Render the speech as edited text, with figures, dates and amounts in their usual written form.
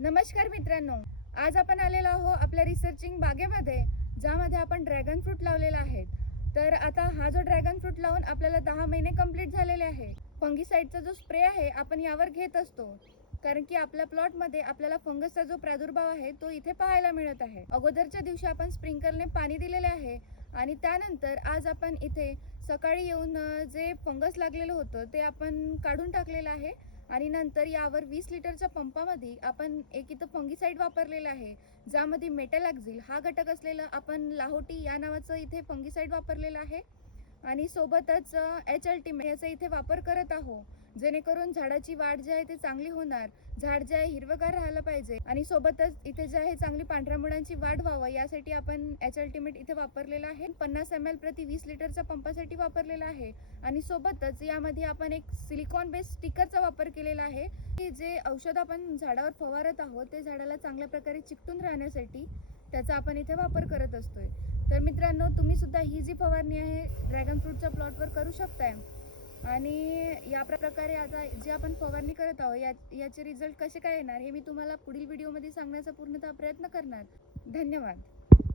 नमस्कार मित्रांनो, आज आपण आलेलो आहोत आपल्या रिसर्चिंग बागेमध्ये, ज्यामध्ये आपण ड्रॅगन फ्रूट लावलेला आहे. तर आता हा जो ड्रॅगन फ्रूट लावून आपल्याला 10 महिने कंप्लीट झालेले आहे. फंगीसाइडचा जो स्प्रे आहे आपण यावर घेत असतो, कारण की आपल्या प्लॉटमध्ये आपल्याला फंगसचा जो प्रादुर्भाव आहे तो इथे पाहायला मिळत आहे. अगोदरच्या दिवशी आपण स्प्रिंकलने पाणी दिलेले आहे आणि त्यानंतर आज आपण इथे सकाळी येऊन जे फंगस लागलेलं होतं ते आपण काढून टाकलेलं आहे आणि नंतर यावर 20 लिटरच्या पंपामध्ये आपण एक इथं फंगीसाईड वापरलेलं आहे, ज्यामध्ये मेटॅलॅक्झिल हा घटक असलेलं आपण लाहोटी या नावाचं इथे फंगीसाईड वापरलेलं आहे आणि सोबतच H याचा इथे वापर करत आहोत, जेणेकरून झाडाची वाढ जी आहे ती चांगली होणार, झाड जे आहे हिरवगार राहायला पाहिजे आणि सोबतच इथे जे आहे चांगली पांढऱ्या मुळांची वाढ व्हावं यासाठी आपण H इथे वापरलेलं आहे. 50 ml प्रति 20 लिटरच्या पंपासाठी वापरलेला आहे आणि सोबतच यामध्ये आपण एक सिलिकॉन बेस्ड स्टिकरचा वापर केलेला आहे, की जे औषध आपण झाडावर फवारत आहोत ते झाडाला चांगल्या प्रकारे चिकटून राहण्यासाठी त्याचा आपण इथे वापर करत असतोय. तर मित्रांनो, तुम्ही सुद्धा ही जी फवारणी आहे ड्रॅगन फ्रूटच्या प्लॉटवर करू शकताय आणि या प्रकारे आता जी आपण फवारणी करत आहोत याचे रिझल्ट कसे काय येणार हे मी तुम्हाला पुढील व्हिडिओमध्ये सांगण्याचा पूर्णतः प्रयत्न करणार. धन्यवाद.